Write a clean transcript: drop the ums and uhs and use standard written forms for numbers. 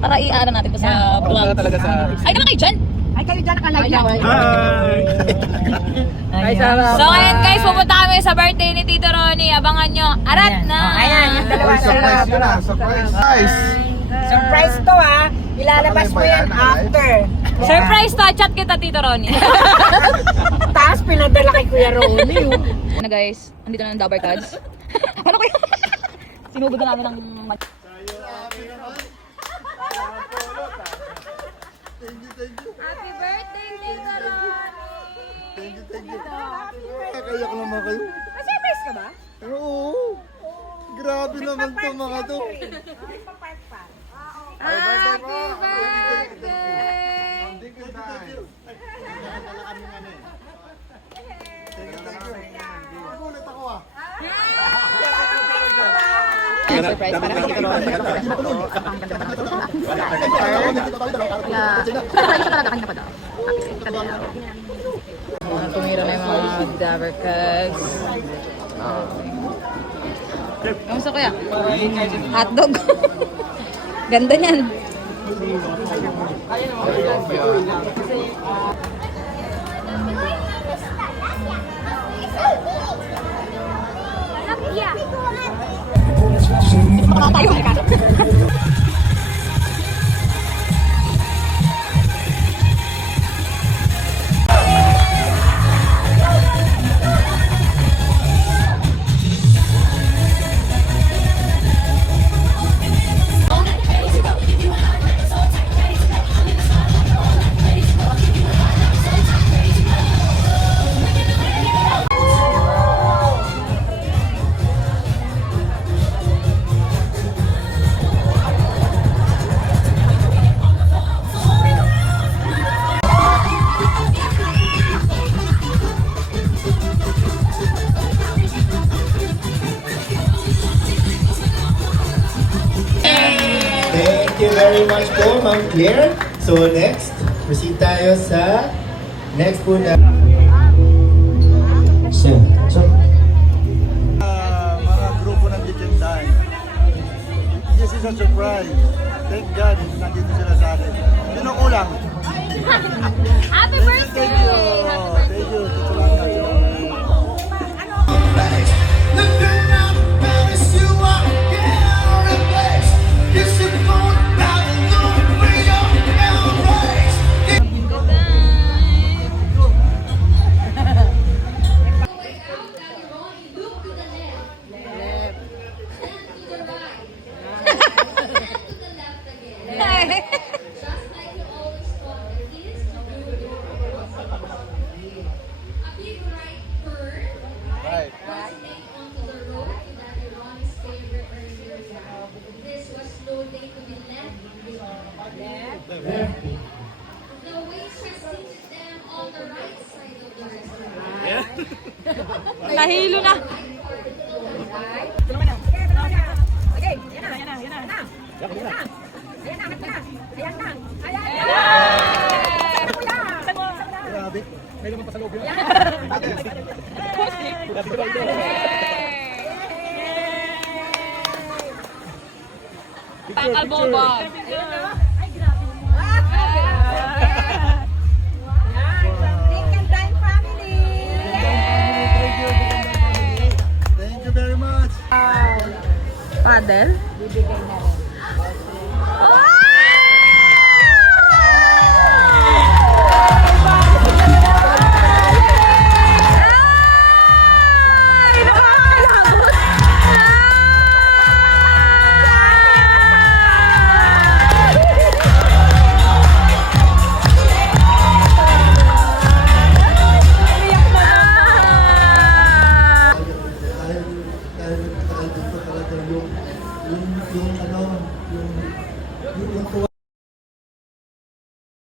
Para i-ano natin to sa vlog. Talaga sa... Ay naman kayo dyan! Ay, kayo dyan nakalive na. Hi! So ngayon guys, pupunta kami sa birthday ni Tito Ronnie. Abangan nyo. Arat na! Ayan, yung dalawa na. Surprise! Nice! Surprise to ha. Ilalabas mo yan after. Surprise to! Chat kita Tito Ronnie. Tapos pinadala kay Kuya Ronnie. Ano guys, andito na ng Dabber Cards. Ano ko yun? Sinugod na namin ng... Happy birthday, Tito Ronnie! Thank you. Kayak naman kayo. Surprise ka ba? Oo. Grabe naman to mga to. Happy birthday! Thank you. Nagulat ako ah. Surprise para kay Tito Ronnie. Tumira na yung mga Dabber Cards. Kamusta kuya? Hotdog. Ganda niyan. Tayo ka. Thank you very much po, Ma'am Claire. So next, proceed tayo sa next po na... Mga grupo ng Dikenday. This is a surprise. Thank God, nandito sila sa atin. Sino kulang? Happy birthday! Thank you. Thank you. Tito Langa. Right. Nahilo na. Grabe. May naman pa sa loob yun. Takal boba. Thank you very much. Paddle? Bibigay na rin. Ah!